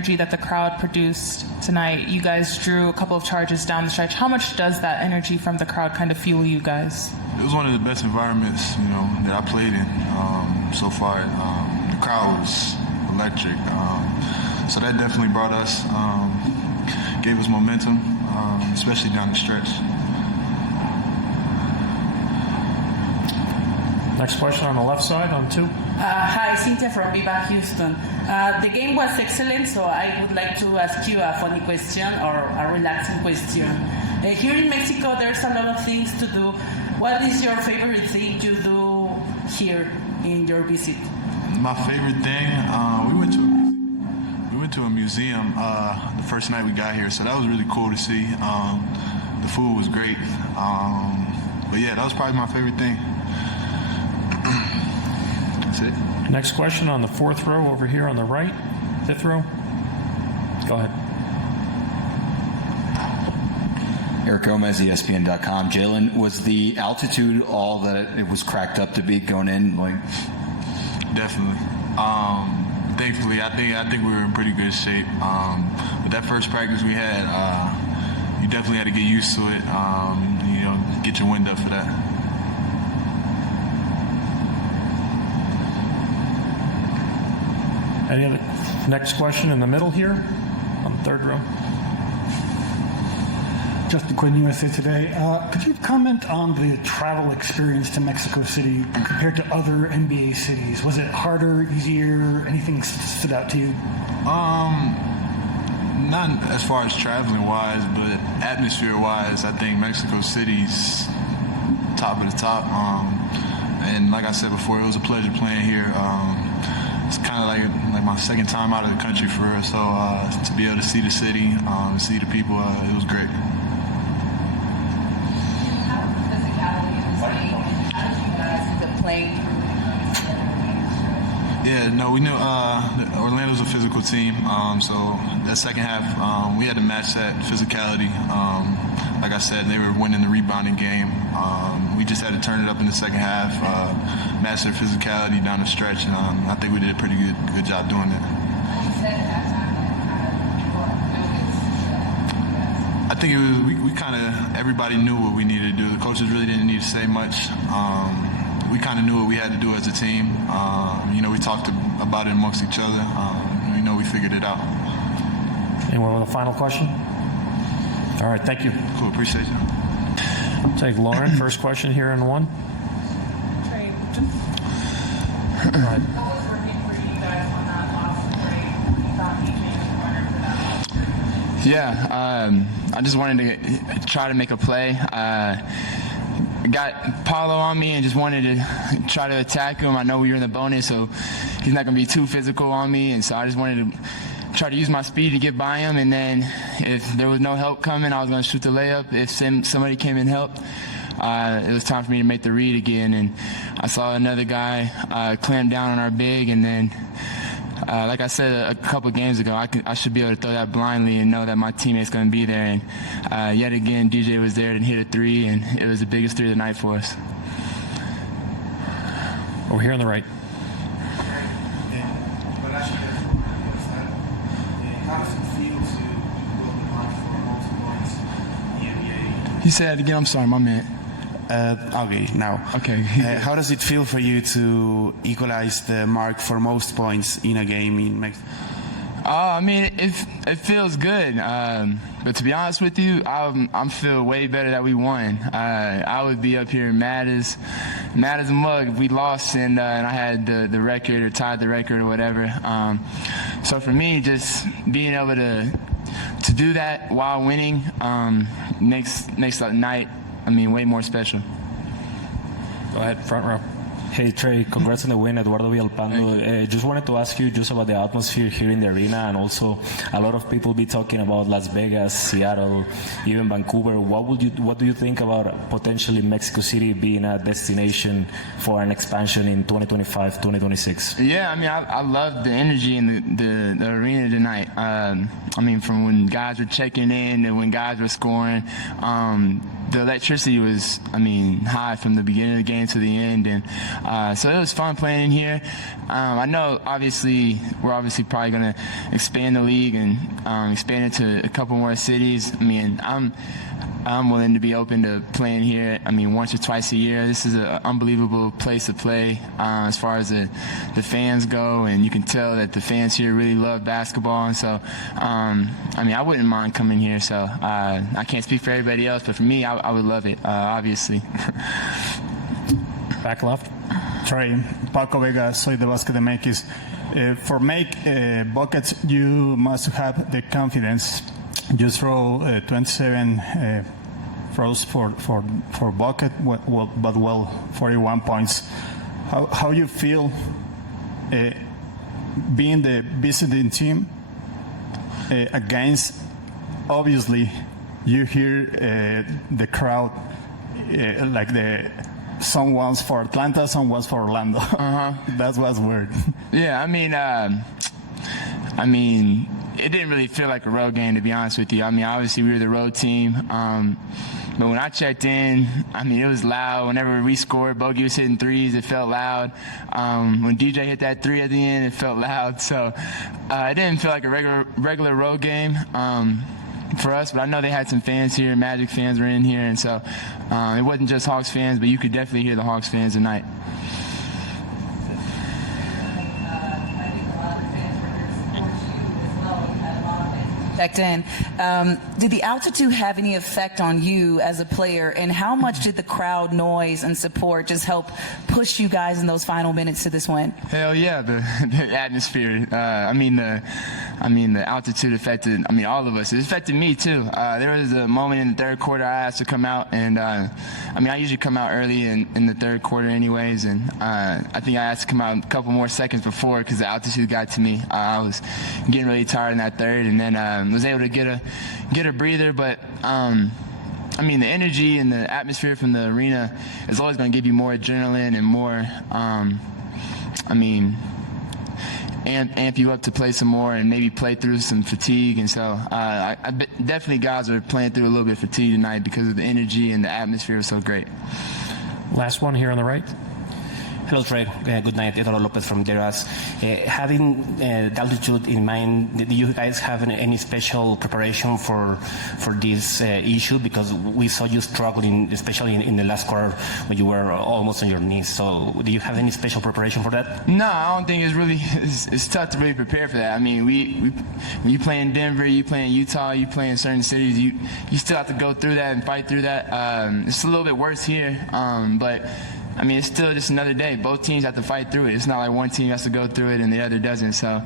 energy that the crowd produced tonight. You guys drew a couple of charges down the stretch. How much does that energy from the crowd kind of fuel you guys? It was one of the best environments, that I played in so far. The crowd was electric, so that definitely brought us, gave us momentum, especially down the stretch. Next question on the left side on 2. Hi, Cynthia from Viva Houston. The game was excellent, so I would like to ask you a funny question or a relaxing question. Here in Mexico, there's a lot of things to do. What is your favorite thing to do here in your visit? My favorite thing, we went to a museum the first night we got here, so that was really cool to see. The food was great, but yeah, that was probably my favorite thing. That's it. Next question on the 4th row over here on the right, 5th row. Go ahead. Eric Gomez, ESPN.com. Jalen, was the altitude all that it was cracked up to be going in? Definitely. Thankfully, I think we were in pretty good shape. But that first practice we had, you definitely had to get used to it. Get your wind up for that. Any other? Next question in the middle here on the 3rd row. Justin Quinn, USA Today. Could you comment on the travel experience to Mexico City compared to other NBA cities? Was it harder, easier? Anything stood out to you? Not as far as traveling wise, but atmosphere wise, I think Mexico City's top of the top. And like I said before, it was a pleasure playing here. It's kind of like my second time out of the country for real. So to be able to see the city, see the people, it was great. Yeah, no, we knew Orlando's a physical team, so that second half we had to match that physicality. Like I said, they were winning the rebounding game. We just had to turn it up in the second half, match their physicality down the stretch, and I think we did a pretty good job doing that. I think it was, we kind of, everybody knew what we needed to do. The coaches really didn't need to say much. We kind of knew what we had to do as a team. We talked about it amongst each other. We figured it out. Anyone with a final question? All right, thank you. Cool, appreciate you. Take Lauren, first question here in 1. Trae, Go ahead. what was working for you guys on that loss to Trae? You thought he changed the corner for that? Yeah, I just wanted to try to make a play. Got Paulo on me and just wanted to try to attack him. I know we were in the bonus, so he's not going to be too physical on me, and so I just wanted to try to use my speed to get by him, and then if there was no help coming, I was going to shoot the layup. If somebody came and helped, it was time for me to make the read again, and I saw another guy clamp down on our big, and then like I said a couple games ago, I should be able to throw that blindly and know that my teammate's going to be there. And yet again, DJ was there and hit a 3, and it was the biggest 3 of the night for us. Over here on the right. You said it again. I'm sorry, my man. Okay, now. Okay. How does it feel for you to equalize the mark for most points in a game in Mexico? I mean, it feels good. But to be honest with you, I'm feel way better that we won. I would be up here mad as a mug if we lost and I had the record or tied the record or whatever. So for me, just being able to do that while winning makes the night, way more special. Go ahead, front row. Hey Trae, congrats on the win, Eduardo Villalpando. Just wanted to ask you just about the atmosphere here in the arena, and also a lot of people be talking about Las Vegas, Seattle, even Vancouver. What do you think about potentially Mexico City being a destination for an expansion in 2025, 2026? Yeah, I love the energy in the arena tonight. From when guys were checking in and when guys were scoring, the electricity was, high from the beginning of the game to the end, and so it was fun playing in here. I know, we're obviously probably going to expand the league and expand it to a couple more cities. I'm willing to be open to playing here. Once or twice a year. This is an unbelievable place to play as far as the fans go, and you can tell that the fans here really love basketball. And so, I wouldn't mind coming here. So I can't speak for everybody else, but for me, I would love it, obviously. Back left. Trae, Paco Vega, soy de Basket de MX. For make buckets, you must have the confidence. You throw 27 throws for bucket, but 41 points. How you feel being the visiting team against? Obviously, you hear the crowd some one's for Atlanta, some was for Orlando. That was weird. Yeah, it didn't really feel like a road game, to be honest with you. Obviously we were the road team, but when I checked in, it was loud. Whenever we scored, Bogey was hitting threes, it felt loud. When DJ hit that three at the end, it felt loud. So it didn't feel like a regular road game for us, but I know they had some fans here. Magic fans were in here, and so it wasn't just Hawks fans, but you could definitely hear the Hawks fans tonight. In. Did the altitude have any effect on you as a player, and how much did the crowd noise and support just help push you guys in those final minutes to this win? Hell yeah, the atmosphere. The altitude affected, all of us. It affected me too. There was a moment in the third quarter I asked to come out, and I usually come out early in the third quarter anyways, and I think I asked to come out a couple more seconds before because the altitude got to me. I was getting really tired in that third, and then was able to get a breather, but the energy and the atmosphere from the arena is always going to give you more adrenaline and more amp you up to play some more and maybe play through some fatigue. And so definitely guys are playing through a little bit of fatigue tonight because of the energy and the atmosphere was so great. Last one here on the right. Hello, Trae. Good night. Eduardo Lopez from Deras. Having the altitude in mind, do you guys have any special preparation for this issue? Because we saw you struggling, especially in the last quarter when you were almost on your knees. So do you have any special preparation for that? No, I don't think it's tough to really prepare for that. When you play in Denver, you play in Utah, you play in certain cities, you still have to go through that and fight through that. It's a little bit worse here, but it's still just another day. Both teams have to fight through it. It's not like one team has to go through it and the other doesn't. So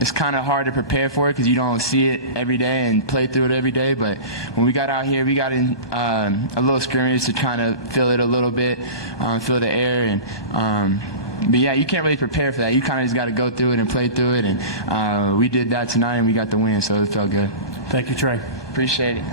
it's kind of hard to prepare for it because you don't see it every day and play through it every day. But when we got out here, we got in a little scrimmage to kind of feel it a little bit, feel the air. But yeah, you can't really prepare for that. You kind of just got to go through it and play through it. And we did that tonight and we got the win, so it felt good. Thank you, Trae. Appreciate it.